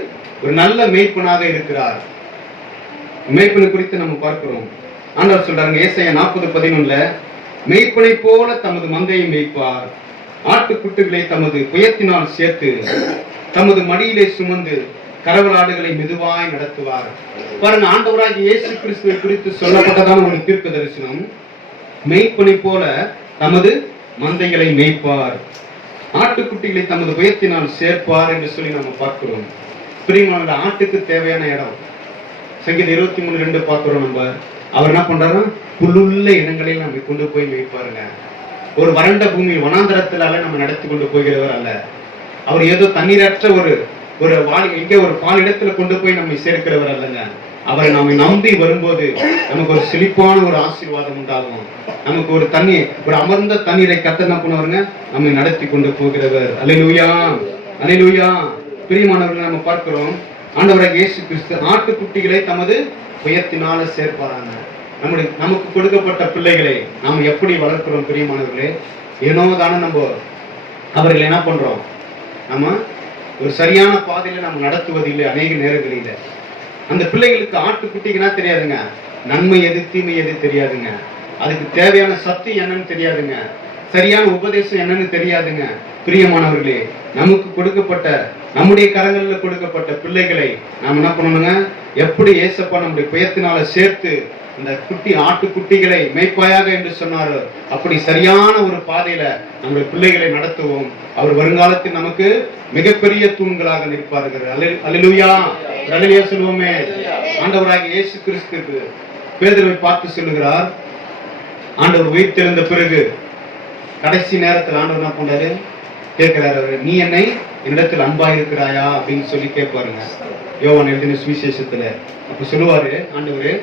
ஒரு நல்ல மேய்ப்பனாக இருக்கிறார். மேய்ப்பனை குறித்து நம்ம பார்க்கிறோம். ஆண்டவர் சொல்றாங்க ஏசாயா 40:11, மேய்ப்பனை போல தமது மந்தையை மேய்ப்பார், ஆட்டுக்குட்டிகளை தமது புயத்தினால் சேர்த்து தமது மடியிலே சுமந்து கரவலாடுகளை மெதுவாய் நடத்துவார். பாருங்க, ஆண்டவராகிய இயேசு கிறிஸ்துவை குறித்து சொல்லப்பட்டதான ஒரு தீர்க்க தரிசனம், மேய்ப்பனை போல தமது மந்தைகளை மேய்ப்பார், ஆட்டுக்குட்டிகளை தமது புயத்தினால் சேர்ப்பார் என்று சொல்லி நம்ம பார்க்கிறோம். பிரியமான ஆட்டுக்கு தேவையான இடம் சங்கீதம் 23:2 பார்க்கிறோம். நம்ம அவர் என்ன பண்றாரு, புல்லுள்ள இடங்களில் நம்ம கொண்டு போய் மேய்ப்பாருங்க. ஒரு வறண்ட பூமி வனாந்தரத்திலால நம்ம நடத்தி கொண்டு போகிறவர் அல்ல. அவர் ஏதோ தண்ணீரற்ற ஒரு எங்கே ஒரு பாலிடத்துல கொண்டு போய் நம்மை சேர்க்கிறவர் அல்லங்க. அவரை நாம நம்பி வரும்போது நமக்கு ஒரு செழிப்பான ஒரு ஆசீர்வாதம் உண்டாகும். நமக்கு ஒரு ஒரு அமர்ந்த தண்ணீரை கர்த்தர் என்ன பண்ணுவாருங்க, நம்மை நடத்தி கொண்டு போகிறவர். அல்லேலூயா, அல்லேலூயா. பிரியமானவர்கள், நம்ம பார்க்கிறோம் ஆண்டவராகிய இயேசு கிறிஸ்து ஆட்டுக்குட்டிகளை தமது புயத்தினால சேர்ப்பாராங்க. நமக்கு கொடுக்கப்பட்ட பிள்ளைகளை நாம் எப்படி வளர்க்கிறோம் பிரியமானவர்களே? ஏனோ தானே நம்ம அவர்களை என்ன பண்றோம், நம்ம ஒரு சரியான பாதையில நம்ம நடத்துவதில்லை. அநேக நேரங்களில அந்த பிள்ளைகளுக்கு ஆட்டுக்குட்டிக்குன்னா தெரியாதுங்க, நன்மை எது தீமை எது தெரியாதுங்க, அதுக்கு தேவையான சக்தி என்னன்னு தெரியாதுங்க, சரியான உபதேசம் என்னன்னு தெரியாதுங்க. பிரியமானவர்களே, நமக்கு கொடுக்கப்பட்ட, நம்முடைய கரங்களில் கொடுக்கப்பட்ட பிள்ளைகளை நாம் என்ன பண்ணணுங்க, எப்படி ஏசப்பா நம்முடைய புயத்தினால சேர்த்து இந்த ஆட்டுக்குட்டிகளை மேய்ப்பாயாக என்று சொன்னாரோ அப்படி சரியான ஒரு பாதையில நம்முடைய பிள்ளைகளை நடத்துவோம். அவர் வருங்காலத்தில் நமக்கு மிகப்பெரிய தூண்களாக நிற்பார்கள். அல்லேலூயா, அல்லேலூயா சொல்லுவோமே. ஆண்டவராகிய இயேசு கிறிஸ்துக்கு பேதுருவை பார்த்து சொல்லுகிறார், ஆண்டவர் உயிர்த்தெழுந்த பிறகு கடைசி நேரத்தில் ஆண்டவர் என்ன பண்றாரு, கேட்கிறாரு, அவர் நீ என்னிடத்தில் அன்பா இருக்கிறாயா அப்படின்னு சொல்லி கேட்பாருங்க. யோவான் எழுதின சுவிசேஷத்துல அப்ப சொல்லுவாரு, ஆண்டவரே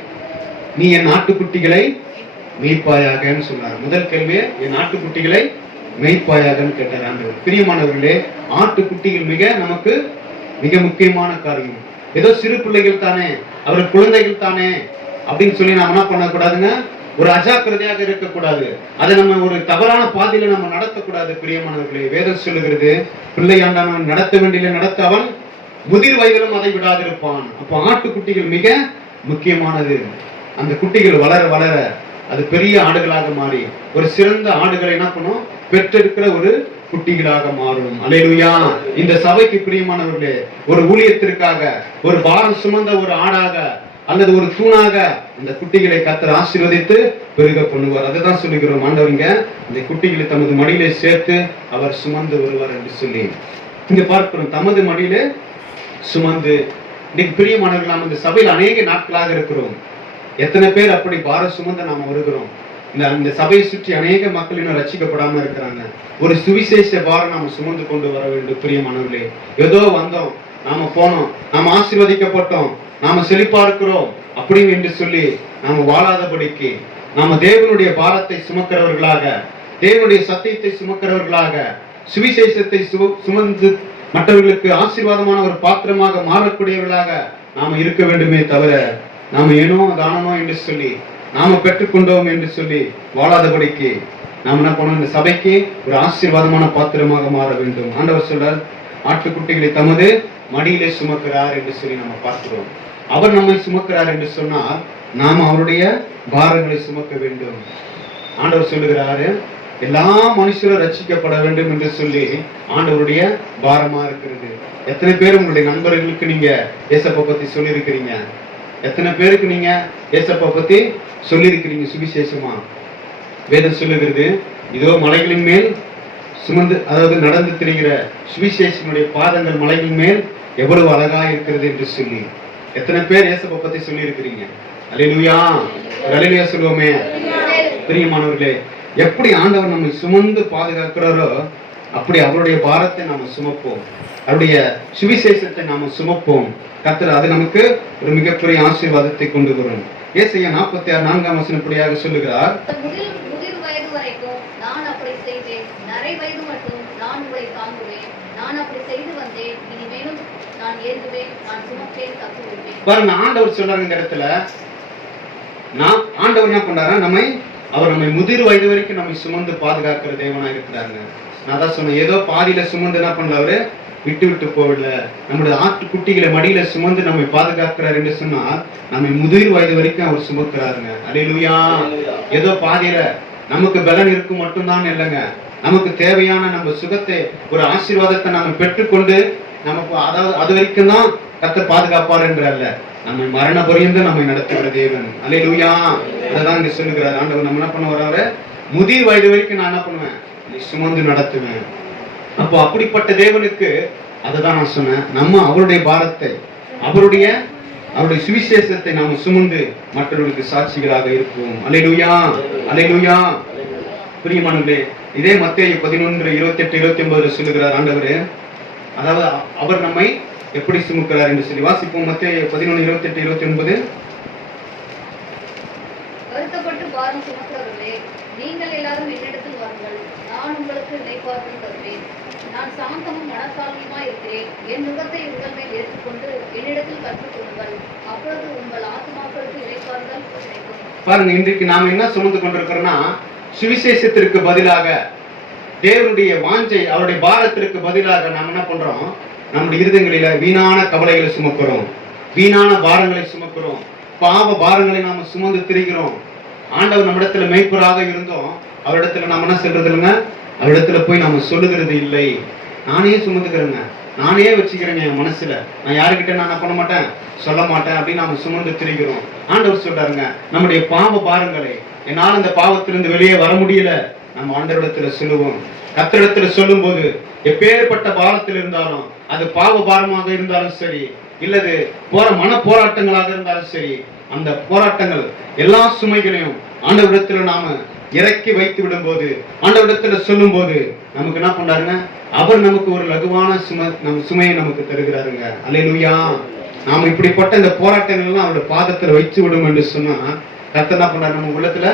நீ என் ஆட்டுக்குட்டிகளை மேய்ப்பாயாகன்னு சொன்னார். முதல் கேள்வியே என் ஆட்டுக்குட்டிகளை மேய்ப்பாயாகன்னு கேட்டார் ஆண்டவர். பிரியமானவர்களே, ஆட்டுக்குட்டிகள் நமக்கு மிக முக்கியமான காரியம். ஏதோ சிறு பிள்ளைகள் தானே, அவர் குழந்தைகள் தானே அப்படின்னு சொல்லி நாம என்ன பண்ணக்கூடாதுங்க, ஒரு அஜாக்கிரதையாக இருக்கக்கூடாது. அதை நம்ம ஒரு தவறான பாதையில நம்ம நடத்தக்கூடாது. பிரியமானவர்களே, வேதம் சொல்லுகிறது, பிள்ளையாண்டான் நடத்த வேண்டிய நடத்த அவன் முதிர் வயதிலும் அதை விடாதிருப்பான். அப்போ ஆட்டுக்குட்டிகள் மிக முக்கியமானது. அந்த குட்டிகள் வளர வளர அது பெரிய ஆடுகளாக மாறி ஒரு சிறந்த ஆடுகளை என்ன பண்ணும், பெற்றெடுக்கிற ஒரு குட்டிகளாக மாறும். அல்லேலூயா. இந்த சபைக்கு பிரியமானவர்களே, ஒரு ஊழியத்திற்காக ஒரு பாரம் சுமந்த ஒரு ஆடாக அல்லது ஒரு தூணாக இந்த குட்டிகளை கர்த்தர் ஆசீர்வதித்து பெருக பண்ணுவார். அதை தான் சொல்லுகிறோம். ஆண்டவங்க இந்த குட்டிகளை தமது மடியிலே சேர்த்து அவர் சுமந்து வருவார் என்று சொல்லி இங்க பார்க்கிறோம். தமது மடியிலே சுமந்து. இன்னைக்கு பிரியமானவர்கள், நாம் இந்த சபையில் அநேக நாட்களாக இருக்கிறோம். எத்தனை பேர் அப்படி பாரம் சுமந்து நாம வருகிறோம்? இந்த சபையை சுற்றி அநேக மக்கள் இன்னும் ரட்சிக்கப்படாம இருக்கிறாங்க. ஒரு சுவிசேஷ பாரம் நாம சுமந்து கொண்டு வர வேண்டும். பிரியமானவர்களே, ஏதோ வந்தோம், நாம போனோம், நாம ஆசீர்வதிக்கப்பட்டோம், நாம செழிப்பா இருக்கிறோம் அப்படின்னு என்று சொல்லி நாம வாழாதபடிக்கு நாம தேவனுடைய பாரத்தை சுமக்கிறவர்களாக, தேவனுடைய சத்தியத்தை சுமக்கிறவர்களாக, சுவிசேஷத்தை சுமந்து மற்றவர்களுக்கு ஆசீர்வாதமான ஒரு பாத்திரமாக மாறக்கூடியவர்களாக நாம இருக்க வேண்டுமே தவிர நாம ஏனோ தானமோ என்று சொல்லி நாம பெற்றுக்கொண்டோம் என்று சொல்லி வாழாதபடிக்கு நாம் என்ன பண்ணணும்? இந்த சபைக்கு ஒரு ஆசீர்வாதமான பாத்திரமாக மாற வேண்டும். ஆண்டவர் சொல்றார், ஆட்டுக்குட்டிகளை தமது மடியிலே சுமக்கிறார் என்று சொல்லி நம்ம பார்க்கிறோம். அவர் நம்மை சுமக்கிறார் என்று சொன்னால் நாம் அவருடைய பாரங்களை சுமக்க வேண்டும். ஆண்டவர் சொல்லுகிறாரு, எல்லா மனுஷரும் ரட்சிக்கப்பட வேண்டும் என்று சொல்லி ஆண்டவருடைய பாரமா இருக்கிறது. எத்தனை பேர் உங்களுடைய நண்பர்களுக்கு நீங்க ஏசப்பா பத்தி சொல்லி இருக்கிறீங்க? எத்தனை பேருக்கு நீங்க ஏசப்பா பத்தி சொல்லி இருக்கிறீங்க சுவிசேஷமா? வேதம் சொல்லுகிறது, இதோ மலைகளின் மேல் சுமந்து, அதாவது நடந்து திரிகிற சுவிசேஷனுடைய பாதங்கள் மலைகளின் மேல் எவ்வளவு அழகா இருக்கிறது என்று சொல்லி எத்தனை பேர் ஏசப்பா பத்தி சொல்லி இருக்கிறீங்க? அல்லேலூயா, அல்லேலூயா சொல்லுவோமே. பிரியமானவர்களே, எப்படி ஆண்டவர் நம்மை சுமந்து பாதுகாக்கிறாரோ அப்படி அவருடைய பாரத்தை நாம சுமப்போம், அவருடைய சுவிசேஷத்தை நாம சுமப்போம். கர்த்தர் அது நமக்கு ஒரு மிகப்பெரிய ஆசீர்வாதத்தை கொண்டு வரும். ஏசாயா 46:4 இப்படியாக சொல்லுகிறார், முதிர் வயது வரைக்கும் நான் அப்படி செய்தேன், நரை வயது மட்டும் நான் உங்களை தாங்குவேன். நான் அப்படி செய்து வந்தேன், இனிமேலும் நான் ஏந்துவேன், நான் சுமப்பேன், தப்புவேன். பாருங்க, ஆண்டவர் சொல்றாங்க இந்த இடத்துல, ஆண்டவர் என்ன பண்றாரா, அவர் நம்மை முதிர் வயது வரைக்கும் நம்மை சுமந்து பாதுகாக்கிற தேவனா இருக்கிறாங்க. நான் தான் சொன்னேன், ஏதோ பாதியில சுமந்து என்ன பண்றவரு விட்டு போகல. நம்முடைய ஆட்டுக்குட்டிகளை மடியில சுமந்து நம்மை பாதுகாக்கிறார் என்று சொன்னால் நம்மை முதிர் வயது வரைக்கும் அவர் சுமக்கிறாருங்க. அல்லேலூயா. ஏதோ பாதியில நமக்கு பலன் இருக்கும் மட்டும்தான் இல்லைங்க, நமக்கு தேவையான நம்ம சுகத்தை, ஒரு ஆசீர்வாதத்தை நாம பெற்றுக்கொண்டு நமக்கு, அதாவது அது வரைக்கும் தான் கர்த்தர் பாதுகாப்பார் என்று அல்ல, நம்மை மரண பரியந்தம் நம்மை நடத்துகிற தேவன். அல்லேலூயா. அதான் இங்க சொல்லுகிறார் ஆண்டவர். நம்ம என்ன பண்ண வர்றாரு, முதிர் வயது வரைக்கும் நான் என்ன பண்ணுவேன், நீ சுமந்து நடத்துவேன். அப்போ அப்படிப்பட்ட தேவனுக்கு அததான் நான் சொன்னேன், நம்ம அவருடைய பாரத்தை, அவருடைய சுவிசேஷத்தை நாம சுமந்து மற்றவர்களுக்கு சாட்சிகளாக இருப்போம். அல்லேலூயா, அல்லேலூயா. பிரியமானவர்களே, இதே மத்தேயு 11:28-29 சொல்லுகிறார் ஆண்டவர். அதாவது அவர் நம்மை எப்படி சுமக்கிறார் என்று சொல்லி வாசிப்போம். மத்தேயு 11:28-29. வருத்தப்பட்டு பாரம் சுமக்கிறவர்களே, நீங்கள் எல்லாரும் என்னிடத்தில் வாருங்கள், நான் உங்களுக்கு இளைப்பாறுதல் தருவேன். நான் சாந்தமும் மனத்தாழ்மையுமாய் இருக்கிறேன். என் நுகத்தை உங்கள் மேல் ஏற்றுக்கொண்டு என்னிடத்தில் கற்றுக்கொள்ளுங்கள், அப்பொழுது உங்கள் ஆத்மாக்களுக்கு இளைப்பாறுதல் கிடைக்கும். பாருங்க, இன்றைக்கு நாம என்ன சுமந்து கொண்டிருக்கிறோம்னா, சுவிசேஷத்திற்கு பதிலாக, தேவனுடைய வாஞ்சை, அவருடைய பாரத்திற்கு பதிலாக நாம் என்ன பண்றோம், நம்முடைய இருதயங்களில வீணான கவலைகளை சுமக்கிறோம், வீணான பாரங்களை சுமக்கிறோம், பாவ பாரங்களை நாம சுமந்து திரிகிறோம். ஆண்டவர் நம்மிடத்துல மேய்ப்பராக இருந்தோம், அவரிடத்துல நாம என்ன சொல்றது இல்லைங்க, அவரிடத்துல போய் நாம சொல்லுகிறது இல்லை. நானே சுமந்துக்கிறேங்க, நானே வச்சுக்கிறேங்க என் மனசுல, நான் யாருக்கிட்ட நான் பண்ண மாட்டேன், சொல்ல மாட்டேன் அப்படின்னு நாம சுமந்து திரிகிறோம். ஆண்டவர் சொல்றாருங்க, நம்முடைய பாவ பாரங்களை, என்னால் அந்த பாவத்திலிருந்து வெளியே வர முடியல, நம்ம ஆண்டவரிடத்துல சொல்லுவோம். கர்த்தரிடத்துல சொல்லும் போது எப்பேற்பட்ட பாரத்தில் இருந்தாலும், அது பாவ பாரமாக இருந்தாலும் சரி, இல்லது மன போராட்டங்களாக இருந்தாலும் சரி, அந்த போராட்டங்கள் எல்லா சுமைகளையும் ஆண்டவரிடத்துல நாம இறக்கி வைத்து விடும் போது, ஆண்டவரிடத்துல சொல்லும் போது நமக்கு என்ன பண்றாருங்க, அவர் நமக்கு ஒரு லகுவான சுமையை நமக்கு தருகிறாருங்க. அல்லேலூயா. நாம இப்படிப்பட்ட இந்த போராட்டங்கள் எல்லாம் அவருடைய பாதத்துல வைத்து விடும் என்று சொன்னா கர்த்தர் என்ன பண்றாரு, நம்ம உள்ளத்துல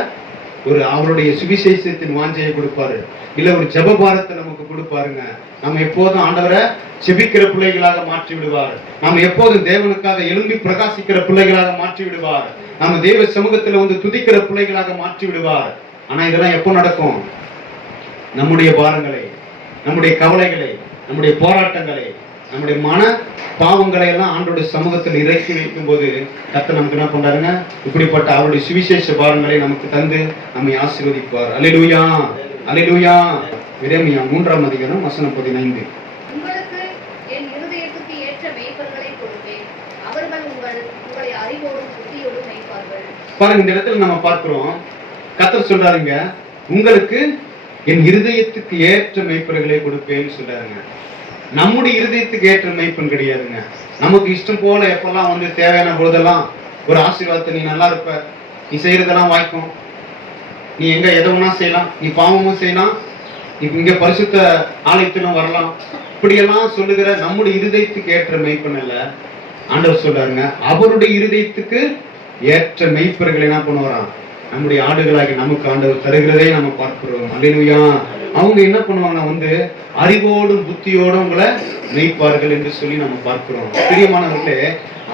ஒரு அவருடைய சுவிசேஷத்தின் வாஞ்சையை கொடுப்பாரு, இல்ல ஒரு ஜெபபாரத்தை நமக்கு கொடுப்பாருங்க. நம்ம எப்போதும் ஆண்டவரை செபிக்கிற பிள்ளைகளாக மாற்றி விடுவார். நாம் எப்போதும் தேவனுக்காக எழும்பி பிரகாசிக்கிற பிள்ளைகளாக மாற்றி விடுவார். நம்ம தேவ சமூகத்துல வந்து துதிக்கிற பிள்ளைகளாக மாற்றி விடுவார். ஆனா இதெல்லாம் எப்போ நடக்கும், நம்முடைய பாரங்களை, நம்முடைய கவலைகளை, நம்முடைய போராட்டங்களை, நம்முடைய மன பாவங்களை எல்லாம் ஆண்டோட சமூகத்தில் இறக்கி வைக்கும் போது கர்த்தர் நமக்கு என்ன பண்றாருங்க, இப்படிப்பட்ட அவருடைய சுவிசேஷ பாரங்களை நமக்கு தந்து நம்மை ஆசீர்வதிப்பார். அல்லேலூயா, அல்லேலூயா. எரேமியா 3:15. உங்களுக்கு என் இருதயத்துக்கு ஏற்ற மேய்ப்பர்களை கொடுப்பேன், அவர்கள் உங்களை அறிவோடும் புத்தியோடும் மேய்ப்பார்கள். பாருங்க, இந்த இடத்துல நம்ம பார்க்கிறோம், கர்த்தர் சொல்றாருங்க, உங்களுக்கு என் இருதயத்துக்கு ஏற்ற மேய்ப்பர்களை கொடுப்பேன்னு சொல்றாருங்க. நம்முடைய இருதயத்துக்கு ஏற்ற மேய்ப்பன் கிடையாதுங்க. நமக்கு இஷ்டம் போல எப்பெல்லாம் வந்து தேவையான பொழுதெல்லாம் ஒரு ஆசீர்வாதத்தை, நீ நல்லா இருப்ப, நீ செய்யறதெல்லாம் வாய்க்கும், நீ எங்க எதை வேணா செய்யலாம், நீ பாவமும் செய்யலாம், இங்க பரிசுத்த ஆலயத்திலும் வரலாம், இப்படியெல்லாம் சொல்லுகிற நம்முடைய இருதயத்துக்கு ஏற்ற மெய்ப்பன் அல்ல. ஆண்டவர் சொல்றாருங்க, அவருடைய இருதயத்துக்கு ஏற்ற மெய்ப்பர்கள் என்ன பண்ணுவாராம், நம்முடைய ஆடுகளாகி நமக்கு ஆண்டவர் தருகிறதே நம்ம பார்க்கிறோம். அல்லேலூயா. அவங்க என்ன பண்ணுவாங்கன்னா அறிவோடும் புத்தியோடும் உங்களை மெய்ப்பார்கள் என்று சொல்லி நம்ம பார்க்கிறோம். பிரியமானவர்களே,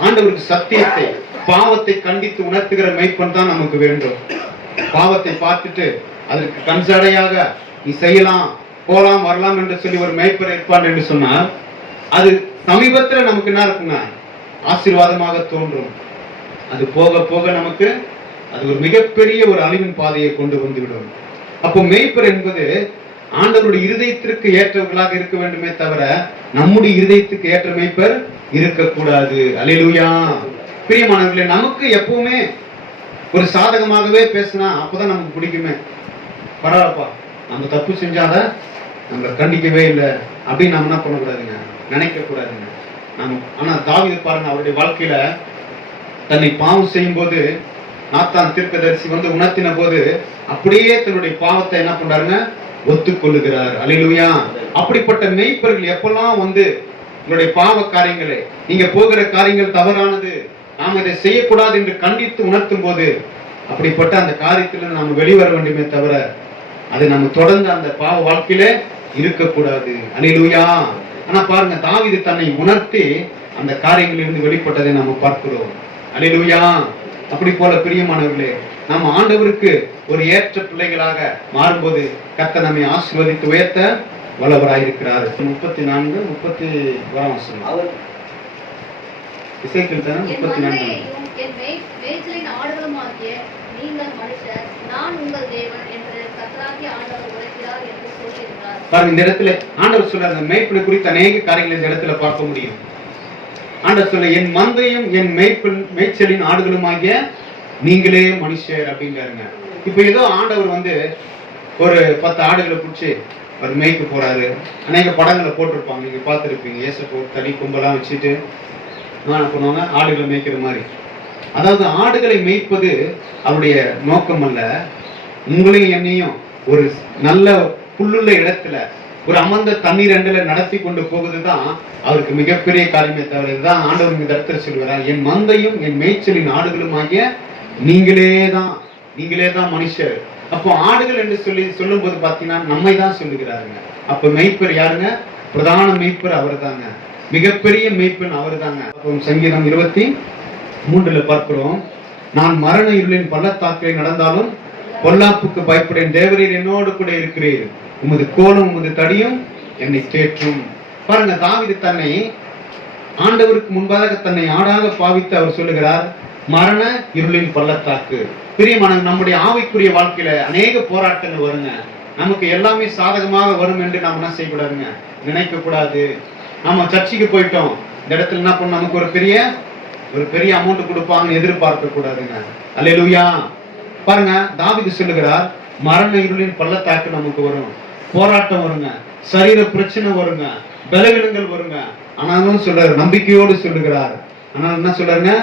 ஆண்டவருக்கு சத்தியத்தை பாவத்தை கண்டித்து உணர்த்துகிற மெய்ப்பன் தான் நமக்கு வேண்டும். பாவத்தை பார்த்துட்டு அதற்கு கண்சாடையாக நீ செய்யலாம், போலாம், வரலாம் என்று சொல்லி ஒரு மேய்ப்பர் இருப்பான் என்று சொன்னால் அது சமீபத்துல நமக்கு என்ன இருக்குங்க, ஆசீர்வாதமாக தோன்றும். அது போக போக நமக்கு அது ஒரு மிகப்பெரிய ஒரு அழிவின் பாதையை கொண்டு வந்துவிடும். அப்போ மேய்ப்பர் என்பது ஆண்டவருடைய இருதயத்திற்கு ஏற்றவர்களாக இருக்க வேண்டுமே தவிர நம்முடைய இருதயத்துக்கு ஏற்ற மேய்ப்பர் இருக்கக்கூடாது. அல்லேலூயா. பிரியமானவர்களே, நமக்கு எப்பவுமே ஒரு சாதகமாகவே பேசினா அப்பதான் நமக்கு பிடிக்குமே. பரவாயில்லப்பா, நம்ம தப்பு செஞ்சாத நம்ம கண்டிக்கவே இல்லை அப்படின்னு நம்ம என்ன பண்ணக்கூடாதுங்க, நினைக்க கூடாதுங்க. ஆனா தாவீது பாருங்க, அவருடைய வாழ்க்கையில தன்னை பாவம் செய்யும் போது நாத்தான் தீர்க்கதரிசி உணர்த்தின போது அப்படியே தன்னுடைய பாவத்தை என்ன பண்றாருங்க, ஒத்துக்கொள்ளுகிறார். அல்லேலூயா. அப்படிப்பட்ட மெய்ப்பர்கள் எப்பெல்லாம் உங்களுடைய பாவ காரியங்களை, நீங்க போகிற காரியங்கள் தவறானது, நாம் இதை செய்யக்கூடாது என்று கண்டித்து உணர்த்தும் போது அப்படிப்பட்ட அந்த காரியத்திலிருந்து நாம் வெளிவர வேண்டுமே தவிர அதை நம்ம தொடர்ந்து அந்த பாவ வாழ்க்கையில இருக்கக்கூடாது. அல்லேலூயா. ஆனா பாருங்க, தாவீது தன்னை உணர்த்தி அந்த காரியங்களிலிருந்து வெளிப்பட்டதை நம்ம பார்க்கிறோம். அல்லேலூயா. அப்படி போல பிரியமானவர்களே, நம்ம ஆண்டவருக்கு ஒரு ஏற்ற பிள்ளைகளாக மாறும்போது கர்த்தர் நம்மை ஆசீர்வதித்து உயர்த்த வல்லவராயிருக்கிறார். 34, 30 அவர் இசைக்கில் தானே 34. பாருங்க, இந்த இடத்துல ஆண்டவர் சொல்ற மேய்ப்பனை குறித்து அநேக காரியங்களை இந்த இடத்துல பார்க்க முடியும். ஆண்டவர் சொல்ல, என் மந்தையும் என் மேய்ச்சலின் ஆடுகளுமாகிய நீங்களே மனுஷர் அப்படிங்கிறாருங்க. இப்ப ஏதோ ஆண்டவர் ஒரு 10 ஆடுகளை பிடிச்சி ஒரு மேய்க்க போறாரு. அநேக படங்களை போட்டிருப்பாங்க, நீங்க பார்த்துருப்பீங்க. ஏசப்போ தனி கும்பலாம் வச்சுட்டு பண்ணுவாங்க, ஆடுகளை மேய்க்கிற மாதிரி. அதாவது ஆடுகளை மேய்ப்பது அவருடைய நோக்கம் அல்ல. உங்களையும் என்னையும் ஒரு நல்ல புல்லுள்ள இடத்துல ஒரு அமர்ந்த தண்ணீர் அண்டல நடத்தி கொண்டு போகுதுதான் அவருக்கு மிகப்பெரிய காரியமே தவிர, இதுதான் ஆண்டவர் இந்த இடத்துல சொல்லுவார், என் மந்தையும் என் மேய்ச்சலின் ஆடுகளும் ஆகிய நீங்களே தான் மனுஷர். அப்போ ஆடுகள் என்று சொல்லும் போது பாத்தீங்கன்னா நம்மை தான் சொல்லுகிறாருங்க. அப்ப மெய்ப்பர் யாருங்க? பிரதான மெய்ப்பர் அவர் தாங்க, மிகப்பெரிய மெய்ப்பன் அவர் தாங்க. சங்கீதம் 23 பார்க்கிறோம், நான் மரண இருளின் பள்ளத்தாக்கிலே நடந்தாலும் பொல்லாப்புக்கு பயப்படேன், தேவரீர் என்னோடு கூட இருக்கிறீர், உமது கோலும் உமது தடியும் என்னை தேற்றும். பாருங்க, தாவீது தன்னை ஆண்டவருக்கு முன்பாக தன்னை ஆடாக பாவித்து அவர் சொல்லுகிறார், மரண இருளின் பள்ளத்தாக்கு. பிரியமான, நம்முடைய ஆவிக்குரிய வாழ்க்கையில அநேக போராட்டங்கள் வருங்க. நமக்கு எல்லாமே சாதகமாக வரும் என்று நாம் என்ன செய்யக்கூடாதுங்க, நினைக்க கூடாது. நம்ம சர்ச்சைக்கு போயிட்டோம், இந்த இடத்துல என்ன பண்ண நமக்கு ஒரு பெரிய அமௌண்ட் கொடுப்பாங்கன்னு எதிர்பார்க்க கூடாதுங்க. அல்லேலூயா. பாருங்க, தாவீது சொல்லுகிறார், மரண இருளின் பள்ளத்தாக்கு நமக்கு வரும், போராட்டம் வருங்க, சரீர பிரச்சனை வருங்க, பலவீனங்கள் வருங்க. ஆனாலும் சொல்றாரு, நம்பிக்கையோடு சொல்லுகிறார். ஆனால் என்ன சொல்றாருங்க,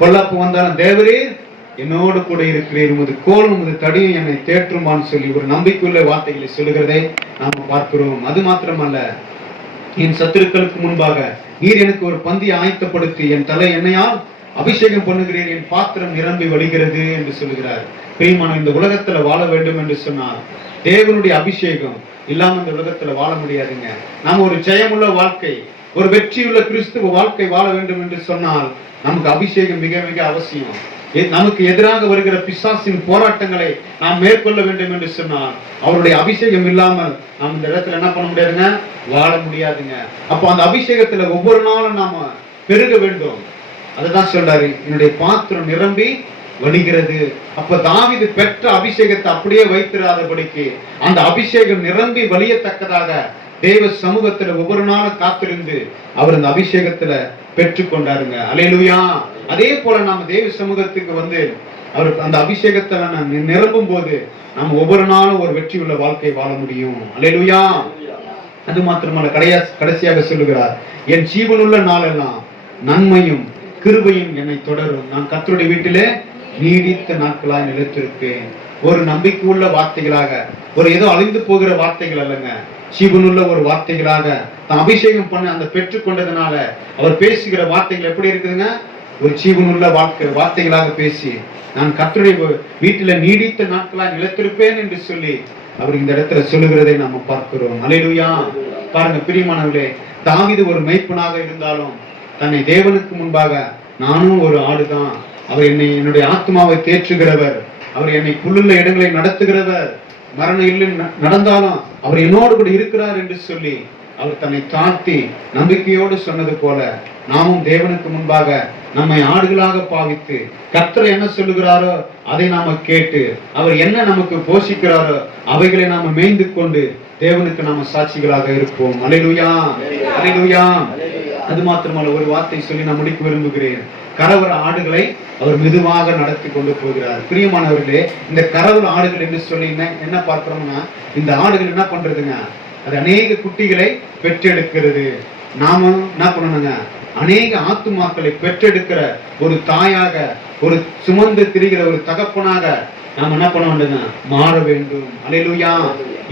பொல்லாப்பு வந்தாலும் தேவரீர் என்னோடு கூட இருக்கிறீர், உமது கோலும் உமது தடியும் என்னை தேற்றுமான்னு சொல்லி ஒரு நம்பிக்கையுள்ள வார்த்தைகளை சொல்லுகிறதை நாம பார்க்கிறோம். அது மாத்திரமல்ல, என் சத்துருக்களுக்கு முன்பாக நீர் எனக்கு ஒரு பந்தியை ஆயத்தப்படுத்தி என் தலை எண்ணெயால் அபிஷேகம் பண்ணுகிறீர், என் பாத்திரம் நிரம்பி வழிகிறது என்று சொல்லுகிறார். பிரியமான, இந்த உலகத்துல வாழ வேண்டும் என்று சொன்னால் தேவனுடைய அபிஷேகம் இல்லாம இந்த உலகத்துல வாழ முடியாதுங்க. நாம ஒரு ஜெயமுள்ள வாழ்க்கை, ஒரு வெற்றியுள்ள கிறிஸ்துவ வாழ்க்கை வாழ வேண்டும் என்று சொன்னால் நமக்கு அபிஷேகம் மிக மிக அவசியம். நமக்கு எதிராக வருகிற பிசாசின் போராட்டங்களை நாம் மேற்கொள்ள வேண்டும் என்று சொன்னால் அவருடைய அபிஷேகம் இல்லாமல் நாம் இந்த இடத்துல என்ன பண்ண முடியாதுங்க, வாழ முடியாதுங்க. அப்போ அந்த அபிஷேகத்துல ஒவ்வொரு நாளும் நாம பெருக வேண்டும். அதுதான் சொல்றாரு, என்னுடைய பாத்திரம் நிரம்பி வழிகிறது. அப்ப தாவீது பெற்ற அபிஷேகத்தை அப்படியே வைத்திராதபடிக்கு அந்த அபிஷேகம் நிரம்பி வழியத்தக்கதாக தேவ சமூகத்துல ஒவ்வொரு நாளும் காத்திருந்து அவர் அந்த அபிஷேகத்துல பெற்று கொண்டாருங்க. அல்லேலூயா. அதே போல நாம தேவ சமூகத்துக்கு அவருக்கு அந்த அபிஷேகத்தை நிரம்பும் போது நாம் ஒவ்வொரு நாளும் ஒரு வெற்றி உள்ள வாழ்க்கை வாழ முடியும். அல்லேலூயா. அது மாத்திரமல்ல, கடைசியாக சொல்லுகிறார், என் ஜீவனுள்ள நாளெல்லாம் நன்மையும் கிருபையும் என்னை தொடரும், நான் கர்த்தருடைய வீட்டிலே நீடித்த நாட்களாய் நிலைத்திருப்பேன். ஒரு நம்பிக்கை உள்ள வார்த்தைகளாக, ஒரு ஏதோ அழிந்து போகிற வார்த்தைகள் அல்லங்க, ஜீவனுள்ள ஒரு வார்த்தைகளாக தான் அபிஷேகம் பண்ண அந்த பெற்றுக்கொண்டதுனால அவர் பேசுகிற வார்த்தைகள் எப்படி இருக்குதுங்க? ஒரு ஜீவனுள்ள வார்த்தைகளாக பேசி நான் கர்த்தருடைய வீட்டில நீடித்த நாட்களாக நிலைத்திருப்பேன் என்று சொல்லி அவர் இந்த இடத்துல சொல்லுகிறதை நாம பார்க்கிறோம். அல்லேலூயா. பாருங்க பிரியமானவர்களே, தாவீது ஒரு மேய்ப்பனாக இருந்தாலும் தன்னை தேவனுக்கு முன்பாக நானும் ஒரு ஆடுதான், அவர் என்னுடைய ஆத்மாவை தேற்றுகிறவர், அவர் என்னை புல்லுள்ள இடங்களை நடத்துகிறவர், மரண இல்லில் நடந்தாலும் அவர் என்னோடு கூட இருக்கிறார் என்று சொல்லி அவர் தன்னை தாழ்த்தி நம்பிக்கையோடு சொன்னது போல நாமும் தேவனுக்கு முன்பாக நம்மை ஆடுகளாக பாவித்து கர்த்தர் என்ன சொல்லுகிறாரோ அதை நாம கேட்டு அவர் என்ன நமக்கு போஷிக்கிறாரோ அவைகளை நாம மேய்ந்து கொண்டு தேவனுக்கு நாம சாட்சிகளாக இருப்போம். அல்லேலூயா, அல்லேலூயா. அது மாத்திரமல்ல, ஒரு வார்த்தை சொல்லி நான் முடிக்க விரும்புகிறேன். கரவர ஆடுகளை அவர் மெதுவாக நடத்தி கொண்டு போகிறார். பிரியமானவர்களே, இந்த கரவர ஆடுகள் என்று சொல்லி என்ன பார்க்கிறோம்னா, இந்த ஆடுகள் என்ன பண்றதுங்க? அது அநேக குட்டிகளை பெற்றெடுக்கிறது. நாம என்ன பண்ணணுங்க? அநேக ஆத்துமாக்களை பெற்றெடுக்கிற ஒரு தாயாக, ஒரு சுமந்து திரிகிற ஒரு தகப்பனாக நாம் என்ன பண்ண வேண்டுங்க? மாற வேண்டும். அல்லேலூயா.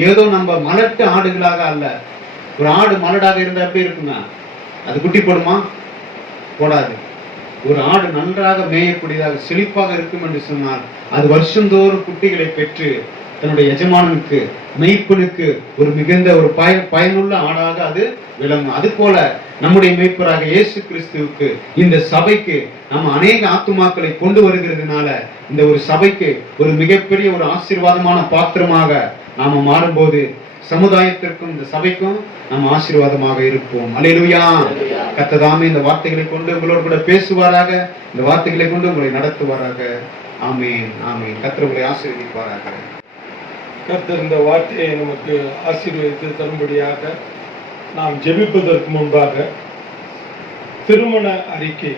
ஏதோ நம்ம மலட்டு ஆடுகளாக அல்ல. ஒரு ஆடு மலடாக இருந்தா எப்படி இருக்குங்க? அது குட்டி போடுமா? போடாது. ஒரு ஆடு நன்றாக மேயக்கூடியதாக செழிப்பாக இருக்கும் என்று சொன்னால் அது வருஷந்தோறும் குட்டிகளை பெற்று தன்னுடைய எஜமானனுக்கு, மெய்ப்பனுக்கு ஒரு மிகுந்த ஒரு பயனுள்ள ஆடாக அது விளங்கும். அது போல நம்முடைய மெய்ப்பராக இயேசு கிறிஸ்துவுக்கு, இந்த சபைக்கு நம்ம அநேக ஆத்துமாக்களை கொண்டு வருகிறதுனால இந்த ஒரு சபைக்கு ஒரு மிகப்பெரிய ஒரு ஆசீர்வாதமான பாத்திரமாக நாம மாறும்போது சமுதாயத்திற்கும் இந்த சபைக்கும் நாம் ஆசீர்வாதமாக இருப்போம். அல்லேலூயா. கர்த்தர் இந்த வார்த்தைகளை கொண்டு உங்களோடு கூட பேசுவாராக, இந்த வார்த்தைகளை கொண்டு உங்களை நடத்துவாராக. ஆமென், ஆமென். கர்த்தர் உங்களை ஆசீர்வதிப்பாராக. கர்த்தர் இந்த வார்த்தையை நமக்கு ஆசீர்வதித்து தரும்படியாக நாம் ஜெபிப்பதற்கு முன்பாக திருமண அறிக்கை,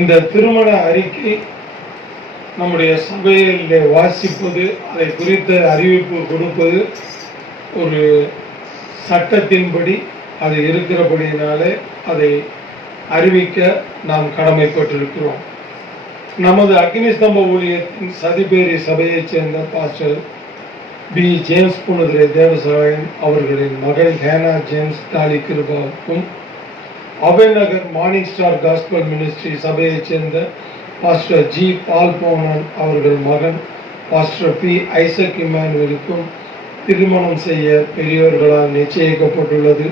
இந்த திருமண அறிக்கை நம்முடைய சபையிலே வாசிப்பது, அதை குறித்த அறிவிப்பு கொடுப்பது ஒரு சட்டத்தின்படி அது இருக்கிறபடியினாலே அதை அறிவிக்க நாம் கடமைப்பட்டிருக்கிறோம். நமது அக்னிஸ்தம்ப ஊழியத்தின் சதிபேரி சபையைச் சேர்ந்த பாஸ்டர் பி. ஜேம்ஸ் புனுதிரை தேவசகாயம் அவர்களின் மகள் ஹேனா ஜேம்ஸ் டாலி கிருபாவுக்கும், அபேநகர் மார்னிங் ஸ்டார் காஸ்பல் மினிஸ்ட்ரி சபையைச் சேர்ந்த பாஸ்டர் ஜி. பால் போனன் அவர்கள் மகன் பாஸ்டர் பி. ஐசக் இமானுவேலுக்கும் திருமணம் செய்ய பெரியோர்களால் நிச்சயிக்கப்பட்டுள்ளது.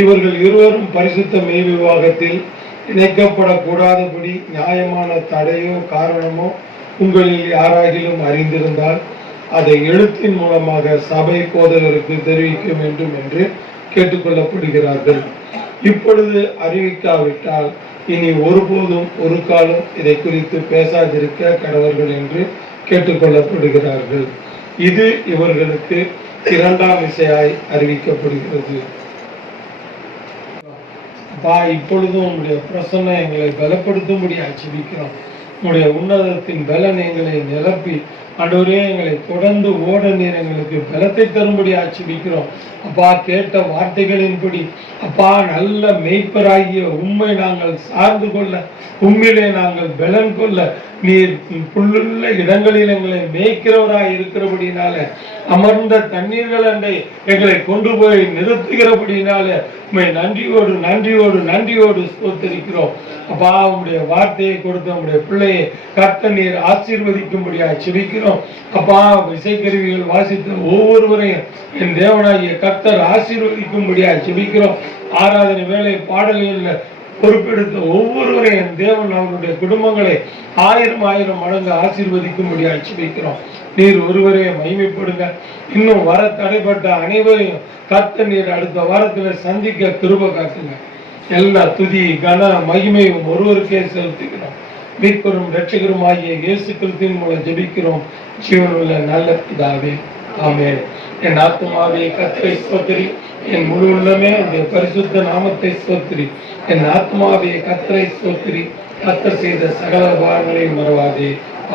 இவர்கள் இருவரும் பரிசுத்த மெய் விவாகத்தில் இணைக்கப்படக்கூடாதபடி நியாயமான தடையோ காரணமோ உங்களில் யாராகிலும் அறிந்திருந்தால் அதை எழுத்தின் மூலமாக சபை போதகருக்கு தெரிவிக்க வேண்டும் என்று கேட்டுக்கொள்ளப்படுகிறார்கள். இப்பொழுது அறிவிக்காவிட்டால் இனி ஒருபோதும் ஒரு காலம் இதை குறித்து பேசாதிருக்க கடவர்கள் என்று கேட்டுக்கொள்ளப்படுகிறார்கள். இது இவர்களுக்கு இரண்டாம் விசையாய் அறிவிக்கப்படுகிறது. இப்பொழுதும் உங்களுடைய பிரசன்னம் எங்களை பலப்படுத்தும்படியாக ஜெபிக்கிறோம். உங்களுடைய உன்னதத்தின் பலன் எங்களை நிரப்பி ஆண்டவரே எங்களை தொடர்ந்து ஓட நீர் எங்களுக்கு பலத்தை தரும்படியாக ஜெபிக்கிறோம். அப்பா, கேட்ட வார்த்தைகளின்படி அப்பா நல்ல மேய்ப்பராகிய உண்மை நாங்கள் சார்ந்து கொள்ள, உண்மையிலே நாங்கள் பலன் கொள்ள நீர் புல்லுள்ள இடங்களில் எங்களை மேய்க்கிறவராய் இருக்கிறபடினால, அமர்ந்த தண்ணீர்கள் அண்டை எங்களை கொண்டு போய் நிறுத்துகிறபடினால உண்மை நன்றியோடு நன்றியோடு நன்றியோடு ஸ்தோத்திரிக்கிறோம். அப்பா, உங்களுடைய வார்த்தையை கொடுத்த உங்களுடைய பிள்ளையை கர்த்தர் நீர் ஆசீர்வதிக்கும்படியாக ஜெபிக்கிறோம். அப்பா, இசைக்கருவிகள் வாசித்த ஒவ்வொருவரையும் என் தேவனாகிய கர்த்தர் ஆசீர்வதிக்கும்படியாக ஜெபிக்கிறோம். ஆராதனை வேலை பாடல்களில் பொறுப்பெடுத்த ஒவ்வொருவரையும் என் தேவன் அவருடைய குடும்பங்களை 1000 மடங்கு ஆசீர்வதிக்கும்படியாக ஜெபிக்கிறோம். நீர் ஒருவரே மகிமைப்படுங்க. இன்னும் வர தடைப்பட்ட அனைவரையும் கர்த்தர் நீர் அடுத்த வாரத்தில் சந்திக்க கிருபை காட்டுங்க. எல்லா துதி கன மகிமையும் ஒருவருக்கே செலுத்துகிறோம். மீட்பரும் இரட்சகரும் ஆகிய இயேசு கிறிஸ்துவின் மூலம் ஜெபிக்கிறோம் ஜீவனுள்ள நல்ல பிதாவே, ஆமென். என் ஆத்துமாவே கர்த்தரை ஸ்தோத்திரி, என் முழு உள்ளமே உடைய பரிசுத்த நாமத்தை ஸ்தோத்திரி. என் ஆத்மாவே கர்த்தரை ஸ்தோத்திரி, கர்த்தர் செய்த சகல உபகாரங்களையும் மறவாதே,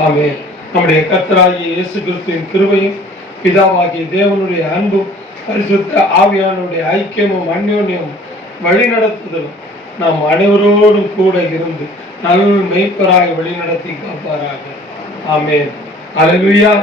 ஆமென். நம்முடைய கர்த்தராகிய இயேசு கிறிஸ்துவின் கிருபையும் பிதாவாகிய தேவனுடைய அன்பும் பரிசுத்த ஆவியானுடைய ஐக்கியமும் அந்யோன்யமும் வழிநடத்துதலும் நாம் அனைவரோடும் கூட இருந்து நல் மெய்ப்பராய் வழிநடத்தி காப்பாராக, ஆமென். அல்லேலூயா.